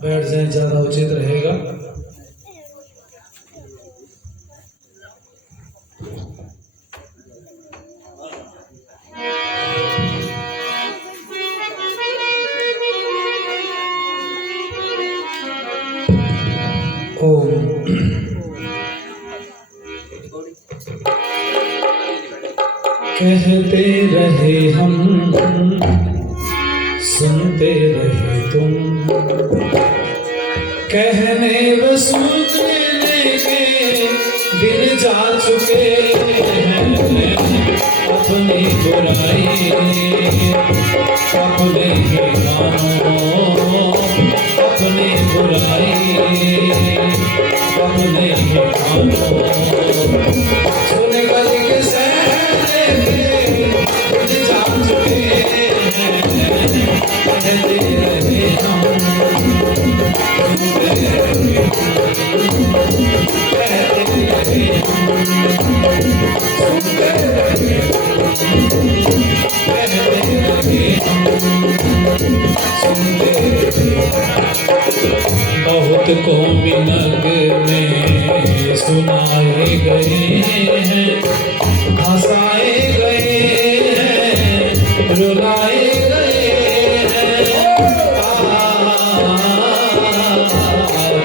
बैठ जाए, ज्यादा उचित रहेगा। ओम। कहते रहे हम, सुनते रहे तुम, कहने व सुनने के दिन जा चुके हैं। अपनी बुराई अपने ही गानों, अपनी बुराई अपने ही गानों, सुने गली के सहरे के दिन जा चुके हैं। कहते रहे हम, सुनते रहे हम, कहते रहे हम, सुनते रहे हम, कहते रहे हम, सुनते रहे हम। बहुत कौमिनग में सुनाए गए हैं, हंसाए गए हैं, रुलाए गए हैं।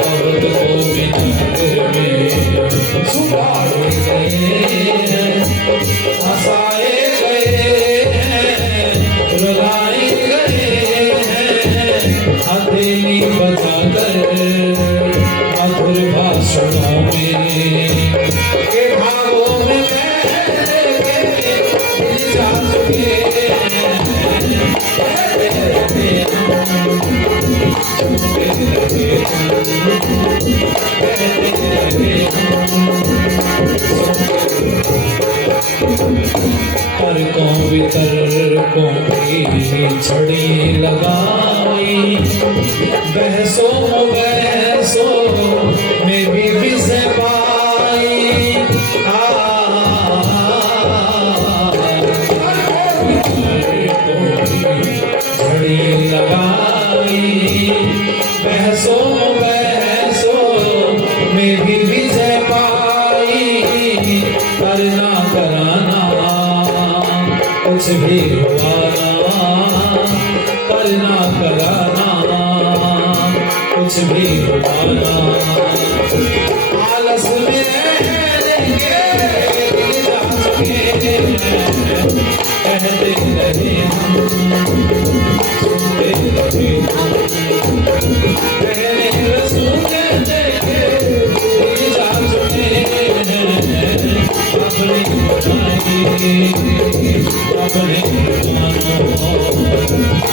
बहुत कौमिनग में सुनाए गए हैं, हंसाए गए हैं, रुलाए गए हैं। हथेली बजाकर मधुर भाषणों में के भागों में के जा चुके हैं। कहते रहे हम, सुनते रहे हम, कहते रहे हम, तर्कों वितर्कों की छड़ी लगाई, बहसों बहसों में भी विजय पाई। छड़ी लगाई, बहसों बहसों में भी विजय पाई। करना कराना कुछ भी हुआना, करना कराना कुछ भी हुआना। आलस में रहेंगे जा चुके हैं। कहते रहे हम, सुनते रहे हम, कहने सुनते जा चुके हैं। अपने बुराई अपने गानों,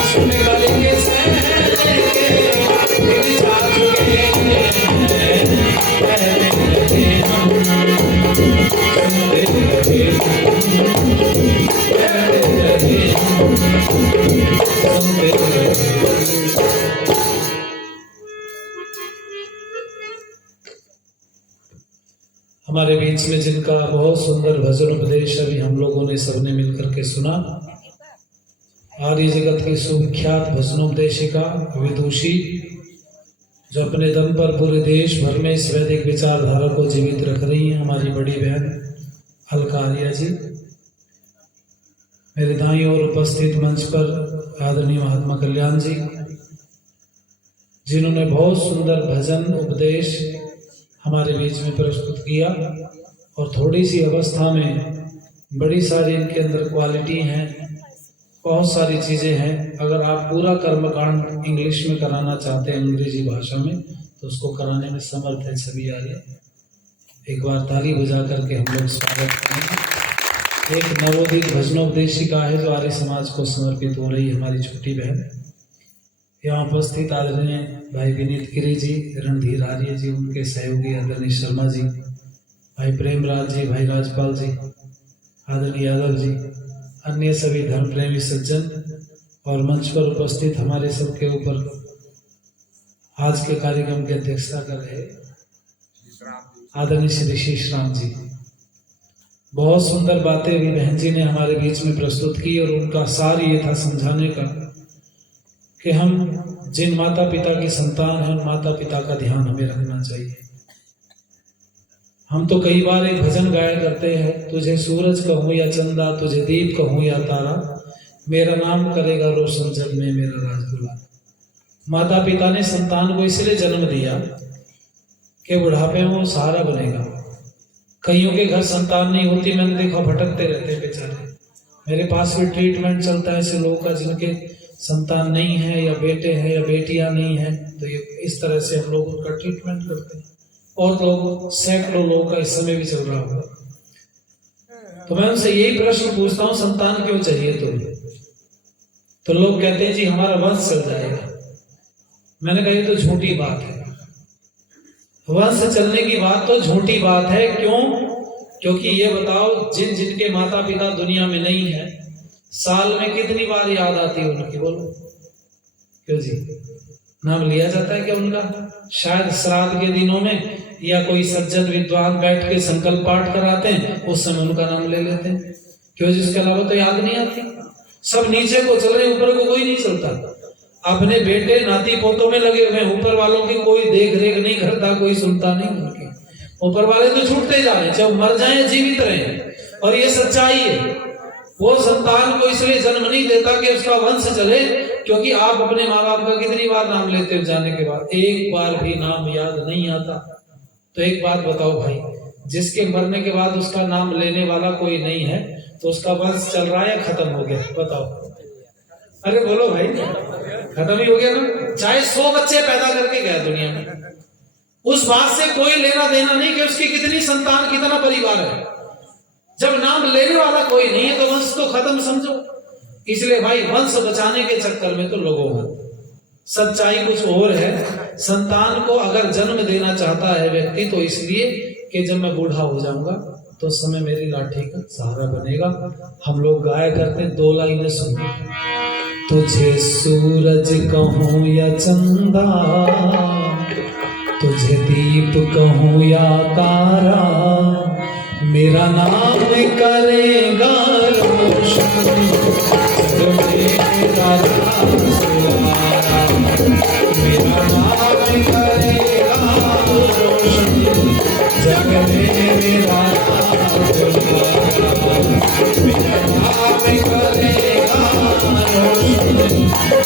सुने वाले के सहरे के दिन जा चुके हैं। कहते रहे हम, सुनते रहे हम, कहते रहे हम, सुनते रहे हम। हमारे बीच में जिनका बहुत सुंदर भजन उपदेश अभी हम लोगों ने सबने मिलकर के सुना, आर्य जगत की सुविख्यात भजनोपदेशिका विदुषी, जो अपने दम पर पूरे देश भर में इस वैदिक विचारधारा को जीवित रख रही हैं, हमारी बड़ी बहन अलका आर्या जी। मेरे दाईं ओर उपस्थित मंच पर आदरणीय महात्मा कल्याण जी, जिन्होंने बहुत सुंदर भजन उपदेश हमारे बीच में प्रस्तुत किया। और थोड़ी सी अवस्था में बड़ी सारी इनके अंदर क्वालिटी हैं, बहुत सारी चीज़ें हैं। अगर आप पूरा कर्मकांड इंग्लिश में कराना चाहते हैं, अंग्रेजी भाषा में, तो उसको कराने में समर्थ है सभी आर्य। एक बार ताली बजा करके हम लोग स्वागत करेंगे। एक नवोदित भजनोपदेशिका है जो आर्य समाज को समर्पित हो रही है, हमारी छोटी बहन। यहाँ उपस्थित आदरणीय भाई विनीत गिरी जी, रणधीर आर्य जी, उनके सहयोगी आदरणीय शर्मा जी, भाई प्रेमराज जी, भाई राजपाल जी, आदरणीय यादव जी, अन्य सभी धर्म प्रेमी सज्जन और मंच पर उपस्थित हमारे सबके ऊपर आज के कार्यक्रम की अध्यक्षता कर रहे आदरणीय श्री शीश राम जी। बहुत सुंदर बातें अभी बहन जी ने हमारे बीच में प्रस्तुत की और उनका सार ये था समझाने का कि हम जिन माता पिता की संतान है उन माता पिता का ध्यान हमें रखना चाहिए। हम तो कई बार एक भजन गाया करते हैं, तुझे सूरज कहूं या चंदा, तुझे दीप कहूं या तारा, मेरा नाम करेगा रोशन जब में मेरा राज दुलारा। माता पिता ने संतान को इसलिए जन्म दिया कि बुढ़ापे में वो सहारा बनेगा। कईयों के घर संतान नहीं होती, मैंने देखा भटकते रहते हैं बेचारे। मेरे पास भी ट्रीटमेंट चलता है ऐसे लोगों का जिनके संतान नहीं है या बेटे हैं या बेटियां नहीं है, तो ये इस तरह से हम लोग उनका ट्रीटमेंट करते हैं। और लोग, सैकड़ों लोगों का इस समय भी चल रहा होगा। तो मैं उनसे यही प्रश्न पूछता हूं, संतान क्यों चाहिए तुम्हें? तो लोग कहते हैं जी हमारा वंश चल जाएगा। मैंने कहा ये तो झूठी बात है। वंश चलने की बात तो झूठी बात है। क्यों? क्योंकि ये बताओ, जिन जिनके माता पिता दुनिया में नहीं है, साल में कितनी बार याद आती है उनकी? बोलो क्यों जी? नाम लिया जाता है क्या उनका? शायद श्राद्ध के दिनों में या कोई सज्जन विद्वान बैठ के संकल्प पाठ कराते हैं, उस समय उनका नाम ले लेते हैं। क्यों? जिसके अलावा तो याद नहीं आती। सब नीचे को चल रहे, ऊपर को कोई नहीं चलता। अपने बेटे नाती पोतों में लगे हुए, ऊपर वालों की कोई देख रेख नहीं करता, कोई सुनता नहीं उनकी। ऊपर वाले तो छूटते जा रहे, चाहे मर जाए जीवित रहे। और ये सच्चाई है। वो संतान को इसलिए जन्म नहीं देता कि उसका वंश चले, क्योंकि आप अपने माँ बाप का कितनी बार नाम लेते हो जाने के बाद, एक बार भी नाम याद नहीं आता। तो एक बात बताओ भाई, जिसके मरने के बाद उसका नाम लेने वाला कोई नहीं है, तो उसका वंश चल रहा है या खत्म हो गया? बताओ। अरे बोलो भाई, खत्म ही हो गया ना। चाहे 100 बच्चे पैदा करके गया दुनिया में, उस बात से कोई लेना देना नहीं कि उसकी कितनी संतान, कितना परिवार है। जब नाम लेने वाला कोई नहीं है तो वंश तो खत्म समझो। इसलिए भाई वंश बचाने के चक्कर में तो लोगों में सच्चाई कुछ और है। संतान को अगर जन्म देना चाहता है व्यक्ति, तो इसलिए कि जब मैं बूढ़ा हो जाऊंगा तो उस समय मेरी लाठी का सहारा बनेगा। हम लोग गाया करते 2 लाइनें सुनो। तुझे सूरज कहूं या चंदा, तुझे दीप कहूं या तारा, मेरा नाम करेगा रोशन जग मेरा राज दुलारा। मेरा नाम करेगा रोशन जग मेरा राज दुलारा। मेरा नाम करेगा रोशन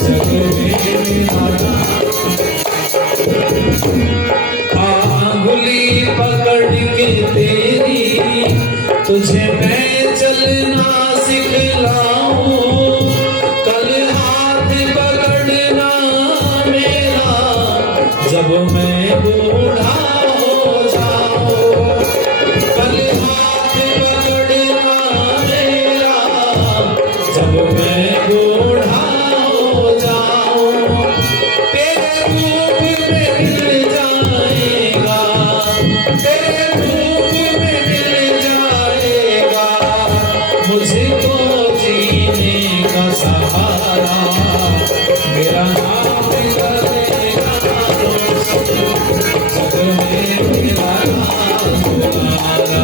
जग मेरा राज। आंगुली पकड़ के तेरी तुझे मैं चलना सिखलाऊं, कल हाथ पकड़ना मेरा जब मैं बूढ़ा हो जाऊं। कल हाथ पकड़ना मेरा जब मैं बूढ़ा हो जाऊं। तेरे रूप में मिल जाएगा, तेरे रूप में मिल जाएगा मुझको जीने का सहारा। मेरा नाम करेगा जग में मेरा राज दुलारा।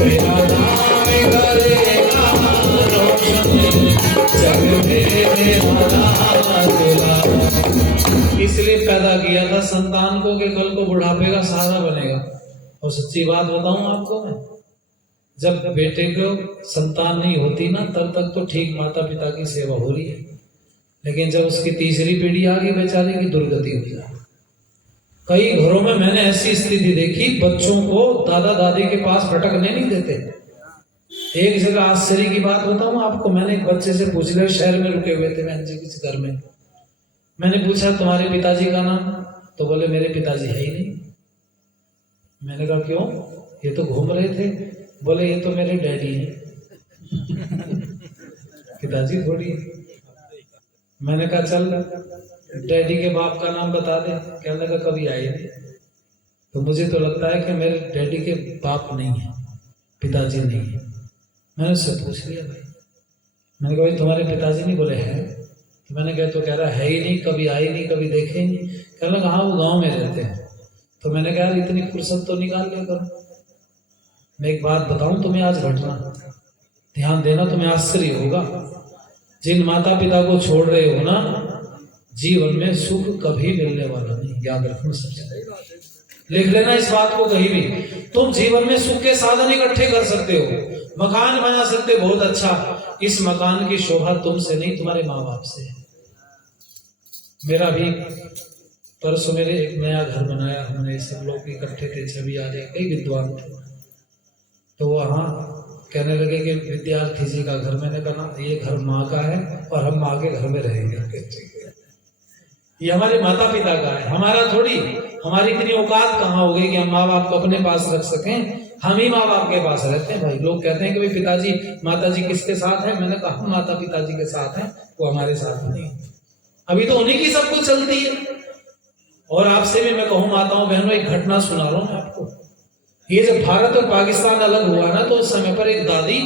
मेरा नाम करेगा रोशन जग में मेरा राज दुलारा। इसलिए पैदा किया था संतान को कि कल को बुढ़ापे का सहारा बनेगा। और सच्ची बात बताऊं आपको मैं, जब बेटे को संतान नहीं होती ना, तब तक तो ठीक माता पिता की सेवा हो रही है, लेकिन जब उसकी तीसरी पीढ़ी आ गई, बेचारे की दुर्गति हो जाए। कई घरों में मैंने ऐसी स्थिति देखी, बच्चों को दादा दादी के पास भटकने नहीं देते। एक जगह आश्चर्य की बात बताऊं आपको, मैंने एक बच्चे से पूछ लिया, शहर में रुके हुए थे बहन जी किसी घर में। मैंने पूछा तुम्हारे पिताजी का नाम? तो बोले मेरे पिताजी है ही नहीं। मैंने कहा क्यों? ये तो घूम रहे थे। बोले ये तो मेरे डैडी हैं पिताजी थोड़ी है। मैंने कहा चल डैडी के बाप का नाम बता दे। कहने लगा कभी आए नहीं। तो मुझे तो लगता है कि मेरे डैडी के बाप नहीं है, पिताजी नहीं है। मैंने उससे पूछ लिया भाई, मैंने कहा भाई तुम्हारे पिताजी नहीं? बोले हैं। तो मैंने कहा तो कह रहा है ही नहीं, कभी आए नहीं, कभी देखे ही नहीं। कहने लगा हाँ वो गाँव में रहते हैं। तो मैंने कहा इतनी फुर्सत तो निकाल लिया करो। मैं एक बात बताऊं तुम्हें, आज घटना ध्यान देना, तुम्हें आश्चर्य होगा। जिन माता पिता को छोड़ रहे हो ना, जीवन में सुख कभी मिलने वाला नहीं, याद रखना सबसे। लिख लेना इस बात को कहीं भी। तुम जीवन में सुख के साधन इकट्ठे कर सकते हो, मकान बना सकते हो, बहुत अच्छा। इस मकान की शोभा तुमसे नहीं, तुम्हारे माँ बाप से है। मेरा भी परसों मेरे एक नया घर बनाया हमने, सब लोग इकट्ठे थे, छवि आ रहे, कई विद्वान थे। तो वहाँ कहने लगे कि विद्यार्थी जी का घर। मैंने कहा ये घर माँ का है और हम माँ के घर में रहेंगे। ये हमारे माता पिता का है, हमारा थोड़ी। हमारी इतनी औकात कहाँ हो गई कि हम माँ बाप को अपने पास रख सकें? हम ही माँ बाप के पास रहते हैं भाई। लोग कहते हैं कि भाई पिताजी माताजी किसके साथ है? मैंने कहा हम माता पिताजी के साथ हैं, वो हमारे साथ नहीं। अभी तो उन्हीं की सब कुछ चलती है। और आपसे भी मैं कहूँ माताओं बहनों, एक घटना सुना रहा हूँ आपको। ये जब भारत और पाकिस्तान अलग हुआ ना, तो उस समय पर एक दादी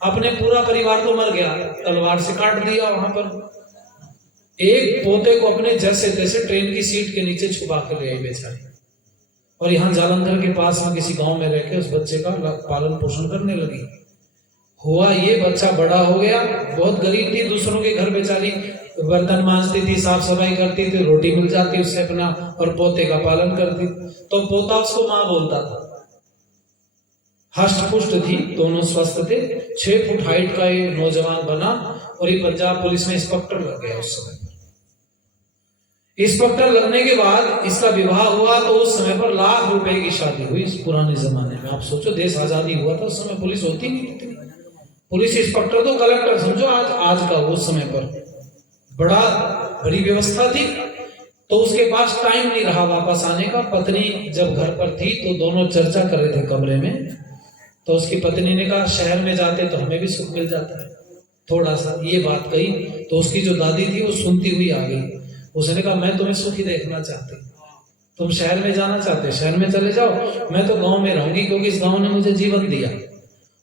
अपने पूरा परिवार तो मर गया, तलवार से काट दिया वहां पर। एक पोते को अपने जैसे तैसे ट्रेन की सीट के नीचे छुपा कर ले आई बेचारी, और यहाँ जालंधर के पास में किसी गांव में रहकर उस बच्चे का पालन पोषण करने लगी। हुआ ये बच्चा बड़ा हो गया, बहुत गरीब थी, दूसरों के घर बेचारी बर्तन मांजती थी, साफ सफाई करती थी, रोटी मिल जाती उससे अपना, और पोते का पालन करती। तो पोता उसको माँ बोलता था। हष्ट पुष्ट थी, दोनों स्वस्थ थे। 6 फुट हाइट का ये नौजवान बना, और ये पंजाब पुलिस में इंस्पेक्टर लग गया उस समय। इंस्पेक्टर लगने के बाद इसका विवाह हुआ, तो उस समय पर लाख रुपए की शादी हुई। इस पुराने जमाने में आप सोचो, देश आजादी हुआ था उस समय पुलिस होती नहीं थी। पुलिस इंस्पेक्टर तो कलेक्टर समझो आज का, उस समय पर बड़ी व्यवस्था थी। तो उसके पास टाइम नहीं रहा वापस आने का। पत्नी जब घर पर थी तो दोनों चर्चा कर रहे थे कमरे में। तो उसकी पत्नी ने कहा शहर में जाते तो हमें भी सुख मिल जाता है थोड़ा सा। ये बात कही तो उसकी जो दादी थी वो सुनती हुई आ गई। उसने कहा मैं तुम्हें सुखी देखना चाहती, तुम शहर में जाना चाहते, शहर में चले जाओ, मैं तो गांव में रहूंगी, क्योंकि इस गांव ने मुझे जीवन दिया।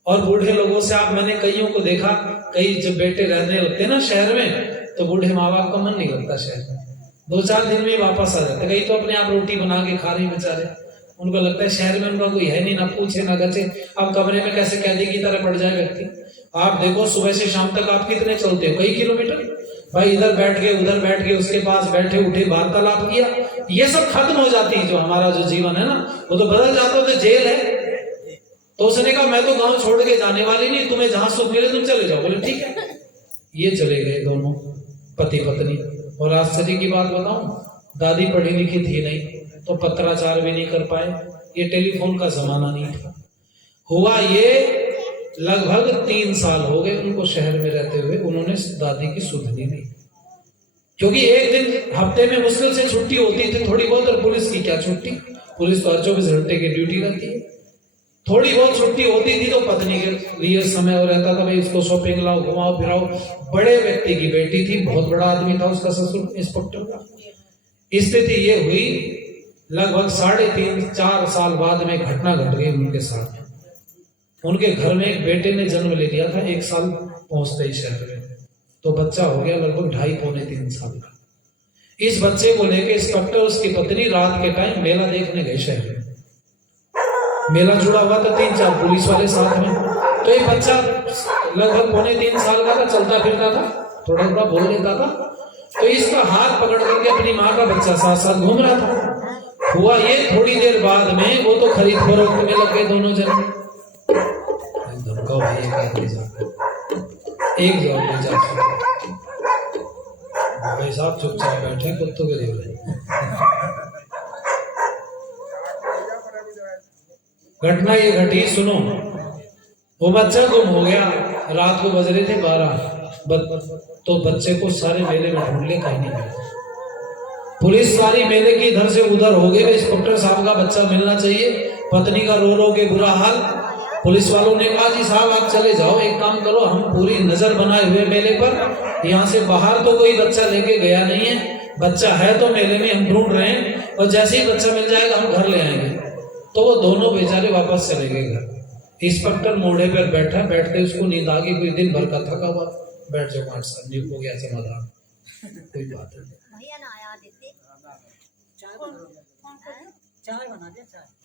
और बूढ़े लोगों से मैंने कईयों को देखा, कई जब बेटे रहने लगते ना शहर में, तो बूढ़े माँ बाप का मन नहीं लगता शहर में, 2-4 दिन में वापस आ जाते। कई तो अपने आप रोटी बना के खा रही बेचारे, उनको लगता है शहर में उनका कोई है नहीं, ना पूछे ना गचे। अब कमरे में कैसे कैदी की तरह पड़ जाए व्यक्ति। आप देखो सुबह से शाम तक आप कितने चलते हो, कई किलोमीटर भाई, इधर बैठ गए उधर बैठ गए, उसके पास बैठे उठे वार्तालाप किया, ये सब खत्म हो जाती है। जो हमारा जो जीवन है ना, वो तो बदल जाता है, तो जेल है। तो उसने कहा मैं तो गांव छोड़ के जाने वाली नहीं, तुम्हें जहां सुख मिले तुम चले जाओ। बोले ठीक है। ये चले गए दोनों पति पत्नी। और आश्चर्य की बात बताऊं, दादी पढ़ी लिखी थी नहीं, तो पत्राचार भी नहीं कर पाए, ये टेलीफोन का जमाना नहीं था। हुआ ये लगभग 3 साल हो गए उनको शहर में रहते हुए, उन्होंने दादी की सुधनी नहीं। क्योंकि एक दिन हफ्ते में मुश्किल से छुट्टी होती थी थोड़ी बहुत, और पुलिस की क्या छुट्टी, पुलिस तो 24 घंटे की ड्यूटी रहती है। थोड़ी बहुत छुट्टी होती थी तो पत्नी के लिए समय हो रहता था, भाई इसको शॉपिंग लाओ, घुमाओ फिराओ। बड़े व्यक्ति की बेटी थी, बहुत बड़ा आदमी था उसका ससुर इंस्पेक्टर का। स्थिति ये हुई, लगभग 3.5-4 साल बाद में घटना घट गई उनके साथ। उनके घर में एक बेटे ने जन्म ले लिया था 1 साल पहुंचते ही शहर में, तो बच्चा हो गया लगभग 2.5-3 साल का। इस बच्चे को लेके इंस्पेक्टर उसकी पत्नी रात के टाइम मेला देखने गए शहर में। मेला जुड़ा हुआ था, 3-4 पुलिस वाले साथ में। तो ये बच्चा लगभग 2.5-3 साल का था, चलता फिरता था, थोड़ा थोड़ा बोल लेता था। तो इसका हाथ पकड़ करके अपनी माँ का बच्चा साथ साथ घूम रहा था। हुआ ये थोड़ी देर बाद में वो तो खरीद फरोख्त में लग गए दोनों जन। एक जॉब ले जाते भाई साहब चुपचाप बैठे कुत्तों के देवले। घटना ये घटी, सुनो। वो बच्चा गुम हो गया, रात को बज रहे थे 12, तो बच्चे को सारे मेले में ढूंढ ले, कहीं नहीं मिला। पुलिस सारी मेले की इधर से उधर हो गए, इंस्पेक्टर साहब का बच्चा मिलना चाहिए। पत्नी का रो रो के बुरा हाल। पुलिस वालों ने कहा जी साहब आप चले जाओ, एक काम करो, हम पूरी नजर बनाए हुए मेले पर, यहाँ से बाहर तो कोई बच्चा लेके गया नहीं है, बच्चा है तो मेले में हम ढूंढ रहे हैं, और जैसे ही बच्चा मिल जाएगा हम घर ले आएंगे। तो वो दोनों बेचारे वापस चले गए घर। इंस्पेक्टर मोड़े पर बैठा, बैठते उसको नींद आ गई, कोई दिन भर का थका हुआ। बैठ जाओ मार साहब, नींद हो गया समाधान, कोई बात नहीं,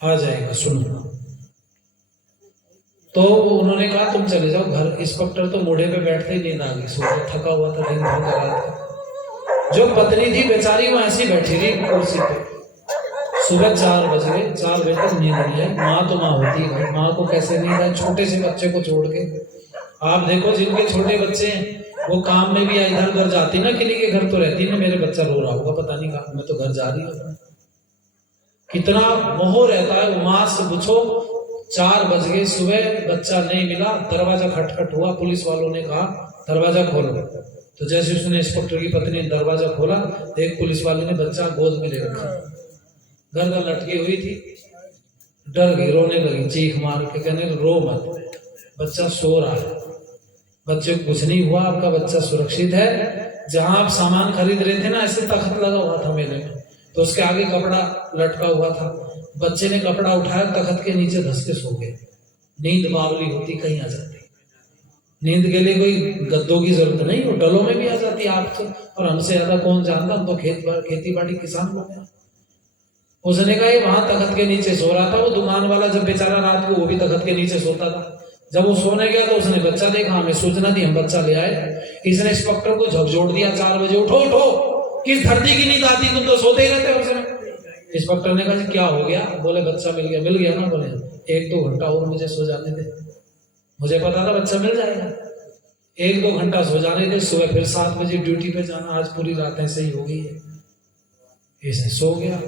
आ जाएगा। सुनो, तो उन्होंने कहा तुम चले जाओ घर। इंस्पेक्टर तो मोड़े पे बैठते ही नींद आ गई, सो थका हुआ था दिन भर का रात। जो पत्नी थी बेचारी वो ऐसी बैठी रही कुर्सी पे। सुबह 4 बज गए, 4 बजे तक नींद नहीं आई। माँ तो माँ होती है भाई, माँ को कैसे नींद आई छोटे से बच्चे को छोड़ के। आप देखो जिनके छोटे बच्चे हैं वो काम में भी इधर उधर जाती ना, किन्हीं के घर तो रहती ना, मेरे बच्चा रो रहा होगा पता नहीं कहाँ, मैं तो घर जा रही हूँ। कितना मोह रहता है। माँ से पूछो, 4 बज गए सुबह, बच्चा नहीं मिला, दरवाजा खटखट हुआ, पुलिस वालों ने कहा दरवाजा खोलो। तो जैसे उसने इंस्पेक्टर की पत्नी ने दरवाजा खोला, एक पुलिस वाले ने बच्चा गोद में ले रखा, गर्दन लटकी हुई थी, डर गई, रोने लगी, चीख मार के कहने रो मत, बच्चा सो रहा है, बच्चे को कुछ नहीं हुआ, आपका बच्चा सुरक्षित है। जहां आप सामान खरीद रहे थे ना, ऐसे तख्त लगा हुआ था मेले में, तो उसके आगे कपड़ा लटका हुआ था, बच्चे ने कपड़ा उठाया, तख्त के नीचे धस के सो गए। नींद बावली होती कहीं आ जाती, नींद के लिए कोई गद्दों की जरूरत नहीं, वो डलों में भी आ जाती है। आप तो और हमसे ज्यादा कौन जानता, हम तो खेती बाड़ी किसान लोग हैं। उसने कहा ये वहां तख्त के नीचे सो रहा था। वो दुकान वाला जब बेचारा रात को वो भी तख्त के नीचे सोता था, जब वो सोने गया तो उसने बच्चा देखा, हमें सूचना दी, हम बच्चा ले आए। इसने इंस्पेक्टर को झकझोर दिया, 4 बजे उठो उठो, किस धरती की नींद आती, तुम तो सोते ही रहते हो। उसने इंस्पेक्टर ने कहा क्या हो गया? बोले बच्चा मिल गया। मिल गया ना? बोले 1-2 घंटा और मुझे सो जाने दे, मुझे पता था बच्चा मिल जाएगा, 1-2 घंटा सो जाने दे, सुबह फिर 7 बजे ड्यूटी पे जाना, आज पूरी रात ऐसे ही हो गई है। इसने सो गया।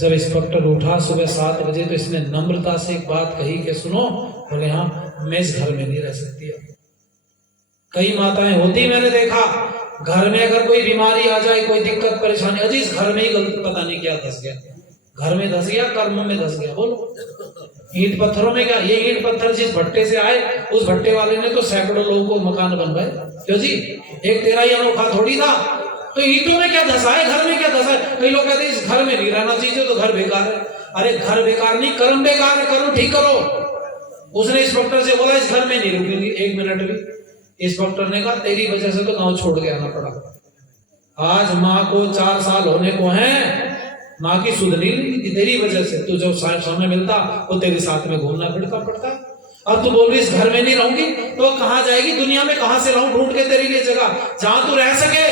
जब इंस्पेक्टर उठा सुबह 7 बजे तो इसने नम्रता से एक बात कही कि सुनो। बोले हाँ, मैं इस घर में नहीं रह सकती। कई माताएं होती मैंने देखा, घर में अगर कोई बीमारी आ जाए, कोई दिक्कत परेशानी, अजी इस घर में ही गलत पता नहीं क्या धस गया, घर में धस गया, कर्म में धस गया। बोलो ईंट पत्थरों में क्या, ये ईंट पत्थर जिस भट्टे से आए, उस भट्टे वाले ने तो सैकड़ों लोगों को मकान बनवाए। क्यों जी, एक तेरा ही अनोखा थोड़ी था। तो ईंटों में क्या धसा है, घर में क्या धसा है? कई लोग कहते हैं इस घर में नहीं रहना चाहिए, तो घर बेकार है। अरे घर बेकार नहीं, कर्म बेकार है, कर्म ठीक करो। उसने इंस्पेक्टर से बोला इस घर में नहीं रुकेगी 1 मिनट भी। इंस्पेक्टर ने कहा तेरी वजह से तो गांव छोड़ के आना पड़ा। आज माँ को 4 साल होने को हैं, माँ की सुध नहीं ली तेरी वजह से। तू जब समय मिलता वो तेरे साथ में घूमना फिरता पड़ता। अब तू बोल रही इस घर में नहीं रहूंगी, तो कहाँ जाएगी दुनिया में? कहाँ से लाऊं ढूंढ के तेरे लिए जगह जहां तू रह सके?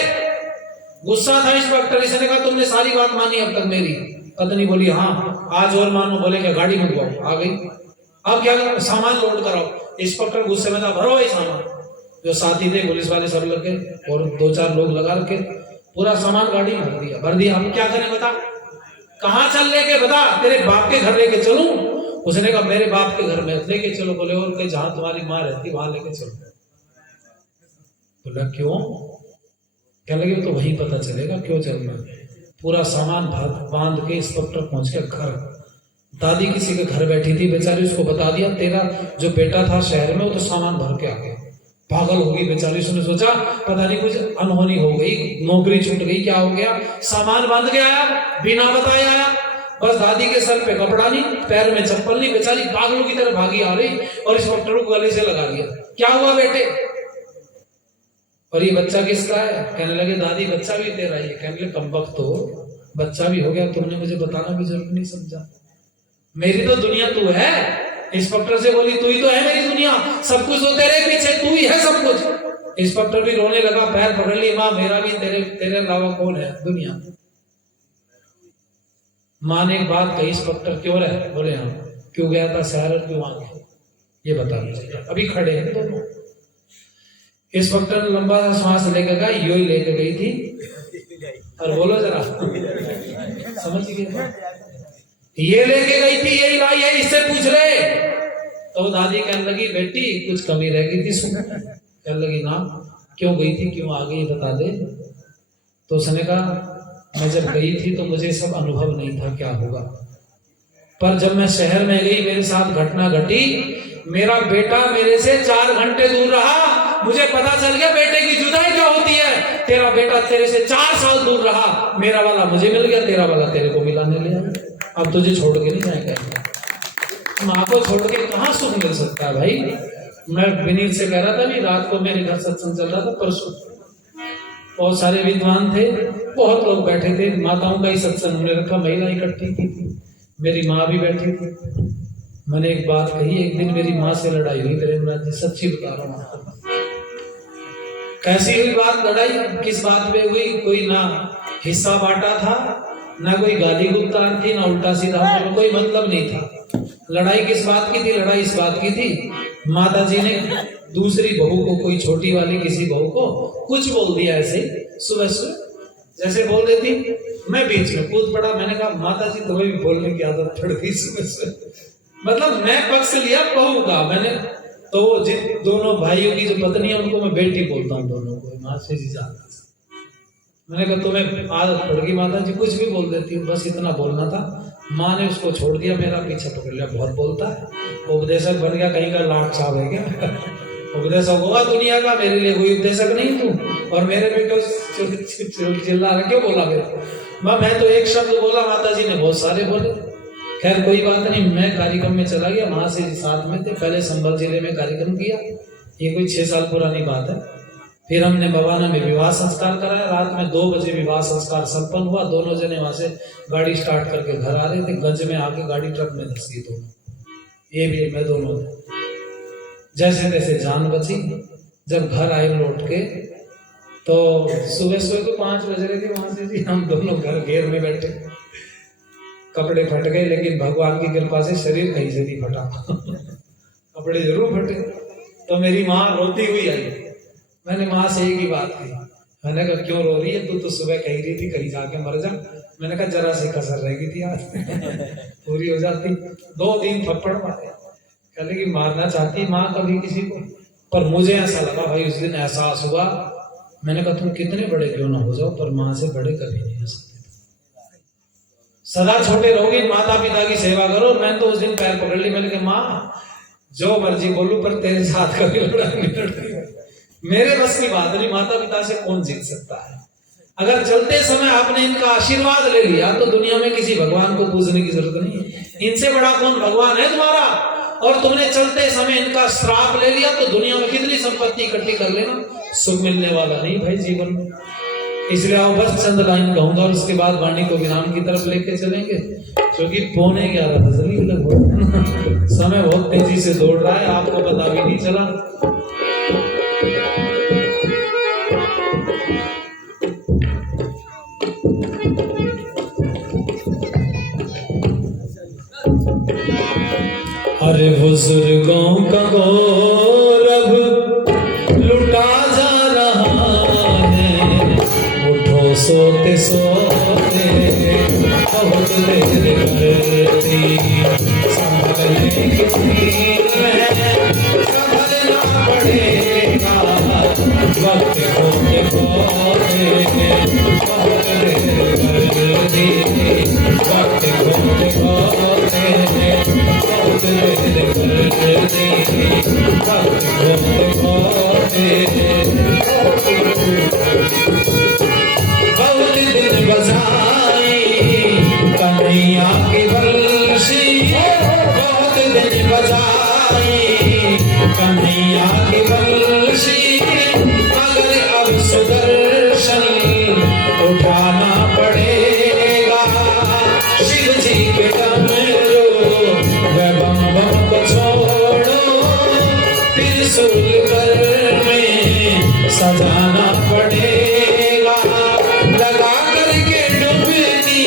गुस्सा था इंस्पेक्टर। इसने कहा तुमने सारी बात मानी अब तक मेरी? पत्नी बोली हाँ आज और मानो। बोले क्या गाड़ी मंगवाओ? आ गई। अब क्या करो? सामान लोड कराओ। इंस्पेक्टर गुस्से में था, भरो ये सामान। जो साथी थे पुलिस वाले सब लगे और 2-4 लोग लगा रखे, पूरा सामान गाड़ी में भर दिया। हम क्या करें बता, कहाँ चल लेके बता? तेरे बाप के घर लेके चलूं? उसने कहा मेरे बाप के घर में लेके चलो। बोले और कहीं जहां तुम्हारी माँ रहती वहां लेके चलो। बोला क्यों? क्या लगे तो वही पता चलेगा क्यों चलना। पूरा सामान बांध के इंस्पेक्टर पहुंच के घर, दादी किसी के घर बैठी थी बेचारी, उसको बता दिया तेरा जो बेटा था शहर में वो तो सामान भर के आ गया। पागल हो गई बेचारी। उसने सोचा पता नहीं कुछ अनहोनी हो गई, नौकरी छूट गई, क्या हो गया। सामान बांध के आया, बिना बताए आया, बस दादी के सर पे कपड़ा नहीं, पैर में चप्पल नहीं, बेचारी पागलों की तरह भागी आ रही और इंस्पेक्टर को गले से लगा दिया। क्या हुआ बेटे? और ये बच्चा किसका है? कहने लगे दादी बच्चा भी तेरा ही है। कहने लगे कमबख्त हो, बच्चा भी हो गया, तुमने मुझे बताना भी जरूर नहीं समझा। मेरी तो दुनिया तू है। इंस्पेक्टर से बोली तू ही तो है मेरी दुनिया, सब कुछ तो तेरे पीछे, तू ही है सब कुछ। इंस्पेक्टर भी रोने लगा, पैर पकड़ ली, माँ मेरा भी तेरे अलावा कौन है दुनिया। माँ ने एक बात कही, इंस्पेक्टर क्यों रहे? बोले हाँ। क्यों गया था शहर, क्यों आ गया ये बता मुझे। अभी खड़े हैं दोनों। इंस्पेक्टर ने लंबा सा श्वास लेकर कहा यो ही लेके गई थी। और बोलो जरा समझ गए? ये लेके गई थी, यही लाई है, इससे पूछ ले। तो दादी कहने लगी बेटी कुछ कमी रह गई थी। कहने लगी ना, क्यों गई थी, क्यों आ गई बता दे। तो उसने कहा मैं जब गई थी तो मुझे सब अनुभव नहीं था क्या होगा, पर जब मैं शहर में गई मेरे साथ घटना घटी। मेरा बेटा मेरे से 4 घंटे दूर रहा, मुझे पता चल गया बेटे की जुदाई क्या होती है। तेरा बेटा तेरे से 4 साल दूर रहा, मेरा वाला मुझे मिल गया, तेरा वाला तेरे को मिलाने ले आया। अब तुझे छोड़ के नहीं जाएगा। माँ को छोड़ के कहाँ सुख मिल सकता है भाई। मैं विनीत से कह रहा था, भी रात को मेरे घर सत्संग चल रहा था परसों, बहुत सारे विद्वान थे, बहुत लोग बैठे थे, माताओं का ही सत्संग हमने रखा, महिला इकट्ठी की थी, मेरी माँ भी बैठी थी। मैंने एक बात कही, एक दिन मेरी माँ से लड़ाई हुई प्रेमराज जी, सच्ची बता रहा हूँ। कैसी हुई बात, लड़ाई किस बात पे हुई? कोई ना हिस्सा बांटा था, ना कोई गाली गुप्तान थी, ना उल्टा सीधा, कोई मतलब नहीं था। लड़ाई किस बात की थी? लड़ाई इस बात की थी, माता जी ने दूसरी बहू को, कोई छोटी वाली किसी बहू को कुछ बोल दिया ऐसे सुबह सुबह, जैसे बोल देती, मैं बीच में कूद पड़ा। मैंने कहा माता जी तुम्हें भी बोलने की आदत पड़ गई सुबह सुबह, मतलब मैं पक्ष लिया बहू का। मैंने तो जिन दोनों भाइयों की जो पत्नी है उनको मैं बेटी बोलता हूँ, दोनों को माँ से जी जानता। मैंने कहा तुम्हें आदत पड़ गई माता जी, कुछ भी बोल देती हूँ, बस इतना बोलना था। माँ ने उसको छोड़ दिया, मेरा पीछे पकड़ लिया, बहुत बोलता है, उपदेशक बन गया, कहीं का लाट साहब है क्या? उपदेशक होगा दुनिया का, मेरे लिए कोई उपदेशक नहीं तू, और मेरे पे क्यों चिल्ला रहा, क्यों बोला मेरे? मैं तो एक शब्द बोला, माता जी ने बहुत सारे बोले। खैर कोई बात नहीं, मैं कार्यक्रम में चला गया, वहां से साथ में थे, पहले संभल जिले में कार्यक्रम किया, ये कोई 6 साल पुरानी बात है। फिर हमने बवाना में विवाह संस्कार कराया, रात में 2 बजे विवाह संस्कार संपन्न हुआ। दोनों जने वहां से गाड़ी स्टार्ट करके घर आ रहे थे, गंज में आके गाड़ी ट्रक में धस गई दोनों, ये भी मैं दोनों थे। जैसे तैसे जान बची। जब घर आए लौट के तो सुबह सुबह को 5 बज रहे थे, वहां से जी हम दोनों घर घेर में बैठे, कपड़े फट गए, लेकिन भगवान की कृपा से शरीर कहीं से नहीं फटा कपड़े जरूर फटे। तो मेरी माँ रोती हुई आई, मैंने माँ से एक ही बात कही, मैंने कहा क्यों रो रही है, तू तो सुबह कह रही थी कहीं जाके मर जा। मैंने कहा जरा सी कसर रह गई थी आज पूरी हो जाती। 2-3 थप्पड़ मारे, कहने की मारना चाहती माँ कभी किसी को, पर मुझे ऐसा लगा भाई उस दिन एहसास हुआ। मैंने कहा तुम कितने बड़े क्यों ना हो जाओ, पर माँ से बड़े कभी नहीं हो सकते, सदा छोटे रहोगे, माता पिता की सेवा करो। मैंने तो उस दिन पैर पकड़ ली, मैंने कहा माँ जो मर्जी बोलूं, पर तेरे साथ कभी लड़ाई नहीं लड़ती, मेरे बस की बात नहीं, माता पिता से कौन जीत सकता है। अगर चलते समय आपने इनका आशीर्वाद ले लिया तो दुनिया में किसी भगवान को पूजने की जरूरत नहीं, इनसे बड़ा कौन भगवान है तुम्हारा। और तुमने चलते समय इनका श्राप ले लिया तो दुनिया में कितनी संपत्ति इकट्ठी कर लेना, सुख मिलने वाला नहीं भाई जीवन में। इसलिए आओ बस चंद लाइन कहूंगा और उसके बाद वाणी को विराम की तरफ लेके चलेंगे, क्योंकि 11:45 बजे लगभग समय बहुत तेजी से दौड़ रहा है, आपको पता भी नहीं चला। अरे बुजुर्गों का गौरव लुटा जा रहा है, उठो सोते सोते बहुत देर करती, संभलने की संभलना पड़ेगा, वक्त खोते खोते बहुत देर करती, वक्त खोते खोते बहुत देर करती, वक्त खोते बहुत दिन बजाई कन्हैया की बंशी, बहुत दिन बजाई कन्हैया की बंशी, मगर अब सुदर्शन उठाना पड़ेगा, शिव जी के डमरू व बम बम को छोड़ो, त्रिशूल कर में सजाना पड़ेगा, लगा करके डुबकी,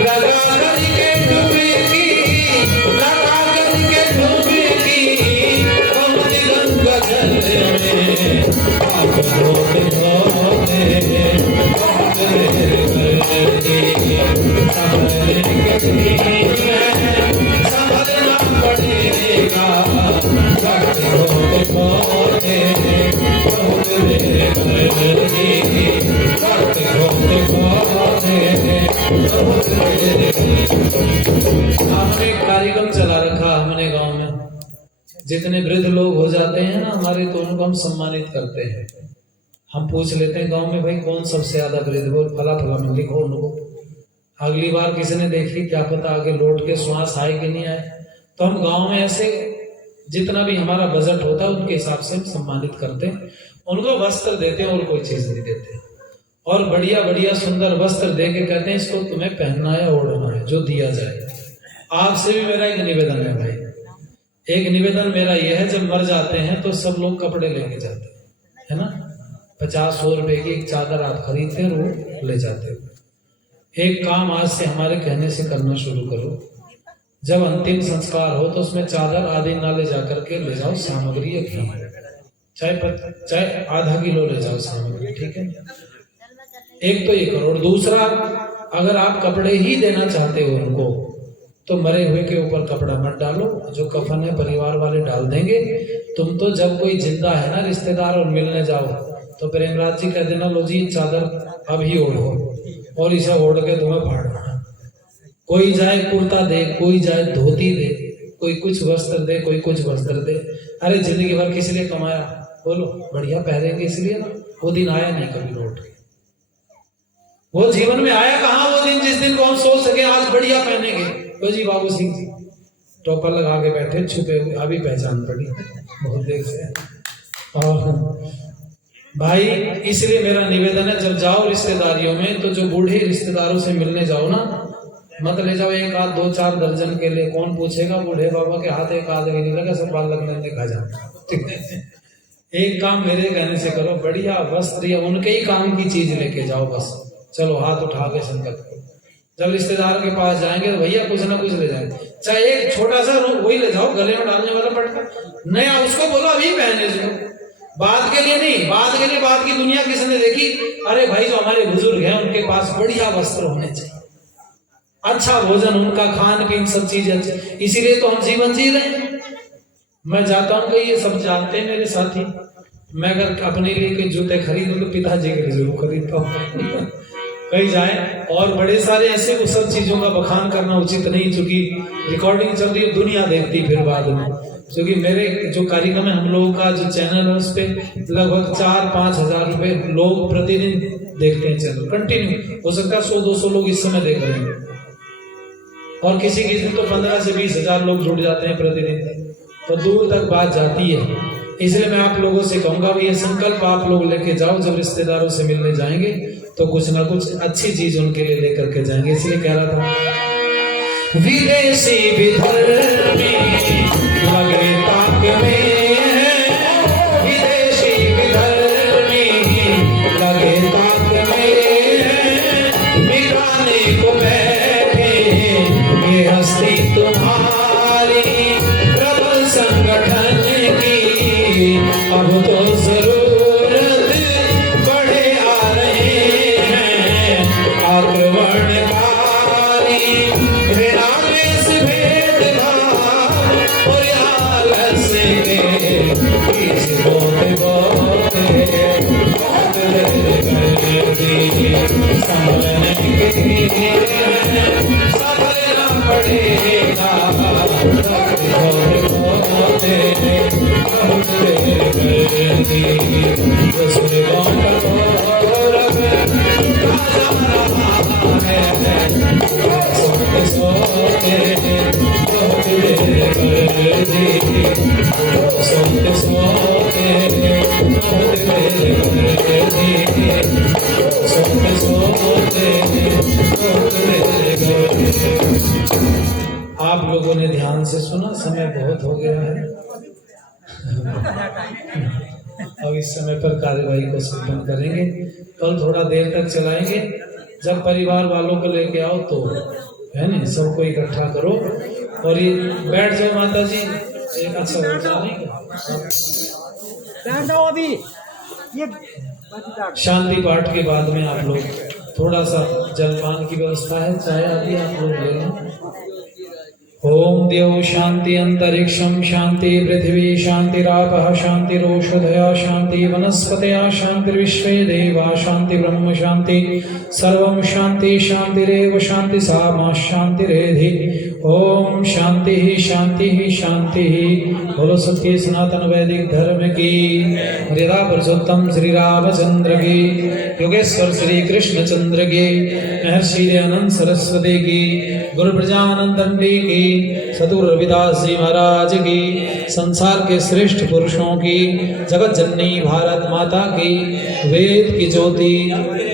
लगा करके डुबकी, लगा करके डुबकी, अमृत गंगा जल में आप धोते धोते बहुत देर करती, संभलने के संभलना पड़ेगा, वक्त खोते खोते बहुत देर करती, वक्त खोते खोते बहुत देर। हमने कार्यक्रम चला रखा हमने गांव में, जितने वृद्ध लोग हो जाते हैं ना हमारे, तो उनको हम सम्मानित करते हैं। हम पूछ लेते हैं गांव में भाई कौन सबसे ज्यादा वृद्ध, बोल फला फला में लिखो उनको। अगली बार किसी ने देखी, क्या पता आगे लौट के श्वास आए कि नहीं आए, तो हम गांव में ऐसे जितना भी हमारा बजट होता है उनके हिसाब से हम सम्मानित करते हैं, उनको वस्त्र देते हैं और कोई चीज नहीं देते, और बढ़िया बढ़िया सुंदर वस्त्र दे के कहते हैं इसको तुम्हें पहनना है ओढ़ना है, जो दिया जाए। आपसे भी मेरा एक निवेदन है भाई, एक निवेदन मेरा यह है, जब मर जाते हैं तो सब लोग कपड़े लेके जाते हैं, है ना, 50-100 रुपए की एक चादर आप खरीदते हो, वो ले जाते हो। एक काम आज से हमारे कहने से करना शुरू करो, जब अंतिम संस्कार हो तो उसमें चादर आदि ना ले जाकर के ले जाओ सामग्री, या घी, चाहे आधा किलो ले जाओ सामग्री, ठीक है। एक तो ये करो। और दूसरा, अगर आप कपड़े ही देना चाहते हो उनको, तो मरे हुए के ऊपर कपड़ा मत डालो, जो कफन है परिवार वाले डाल देंगे। तुम तो जब कोई जिंदा है ना रिश्तेदार और मिलने जाओ तो प्रेमराज जी कह देना, लो जी चादर अभी ओढ़ो, और इसे ओढ़ के तुम्हें फाड़ना। कोई जाए कुर्ता दे, कोई जाए धोती दे, कोई कुछ वस्त्र दे, कोई कुछ वस्त्र दे। अरे जिंदगी भर किस लिए कमाया, बोलो, बढ़िया पहनेंगे इसलिए ना। वो दिन आया नहीं कभी लौट के, वो जीवन में आया कहाँ वो दिन जिस दिन को हम सोच सके आज बढ़िया पहनेंगे। तो जी बाबू सिंह जी टोपा लगा के बैठे छुपे हुए, अभी पहचान पड़ी बहुत देर से। और भाई इसलिए मेरा निवेदन है, जब जाओ रिश्तेदारियों में तो जो बूढ़े रिश्तेदारों से मिलने जाओ ना, मत ले जाओ 1 आध 2 4 दर्जन के लिए। कौन पूछेगा, बूढ़े बाबा के हाथ एक आध नहीं लगा, सब बाल लगने देखा जाता। एक काम मेरे कहने से करो, बढ़िया वस्त्र या उनके ही काम की चीज लेके जाओ बस। चलो हाथ उठा के संकल्प करो, जब रिश्तेदार के पास जाएंगे तो भैया कुछ ना कुछ ले जाएंगे, चाहे एक छोटा सा वही ले जाओ, गले में डालने वाला पटका नया, उसको बोलो अभी पहने जो, बात के लिए नहीं। बात के लिए बात की दुनिया किसने देखी। अरे भाई जो हमारे बुजुर्ग हैं उनके पास बढ़िया वस्त्र होने चाहिए, अच्छा भोजन, उनका खान पीन सब चीजें अच्छी, इसीलिए तो हम जीवन जी रहे हैं। मैं जाता हूँ कहीं, ये सब जानते हैं मेरे साथी, मैं अगर अपने लिए कोई जूते खरीदूं तो पिताजी के लिए जरूर खरीदता हूँ। कहीं जाए, और बड़े सारे ऐसे वो सब चीजों का बखान करना उचित नहीं, क्योंकि रिकॉर्डिंग चल रही है, दुनिया देखती फिर बाद में। क्योंकि मेरे जो कार्यक्रम है, हम लोगों का जो चैनल है, उस पे लगभग 4-5 हजार रुपए लोग प्रतिदिन देखते हैं चैनल कंटिन्यू। हो सकता है 100-200 लोग इस समय देख रहे हैं, और किसी दिन तो 15 से 20 हजार लोग जुड़ जाते हैं प्रतिदिन, तो दूर तक बात जाती है। इसलिए मैं आप लोगों से कहूंगा भी ये संकल्प आप लोग लेके जाओ, जब रिश्तेदारों से मिलने जाएंगे तो कुछ ना कुछ अच्छी चीज उनके लिए लेकर के जाएंगे। इसलिए कह रहा था, विदेशी विधर्मी लगे ताक में, विदेशी विधर्मी लगे ताक में, मिटाने को बैठे ये हस्ती तुम्हारी, प्रबल संगठन की अब तो जरूरत बड़े आ रहे हैं, आक्रमणकारी विनाश भेदभाव और आलस के बीच बोते बोते संभलने के लिए संभलना पड़ेगा, बोते बोते आप लोगों ने ध्यान से सुना, समय बहुत हो गया है। अब इस समय पर कार्यवाही को संपन्न करेंगे, कल थोड़ा देर तक चलाएंगे। जब परिवार वालों को लेके आओ तो है ना, सबको इकट्ठा करो और ये बैठ जाओ। माता जी एक अच्छा अभी ये शांति पाठ के बाद में आप लोग थोड़ा सा जलपान की व्यवस्था है, चाय आदि आप लोग ले लें। ओम देव शांति अंतरिक्षम शांति पृथ्वी शांतिरापः शांतिरोषधया शांति वनस्पतया शांतिर्विश्वे देवा शांति ब्रह्म शांति सर्वं शांति शांतिरेव शांति सामा शांतिरेधि। ओम शांति ही शांति ही शांति ही। बोलो सत्य सनातन वैदिक धर्म की, मर्यादा पुरुषोत्तम श्री रामचंद्र की, योगेश्वर श्री कृष्ण चंद्र की, महर्षि दयानंद सरस्वती की, गुरु प्रजानंद दंडी की, सदगुरु रविदास जी महाराज की, संसार के श्रेष्ठ पुरुषों की, जगत जननी भारत माता की, वेद की ज्योति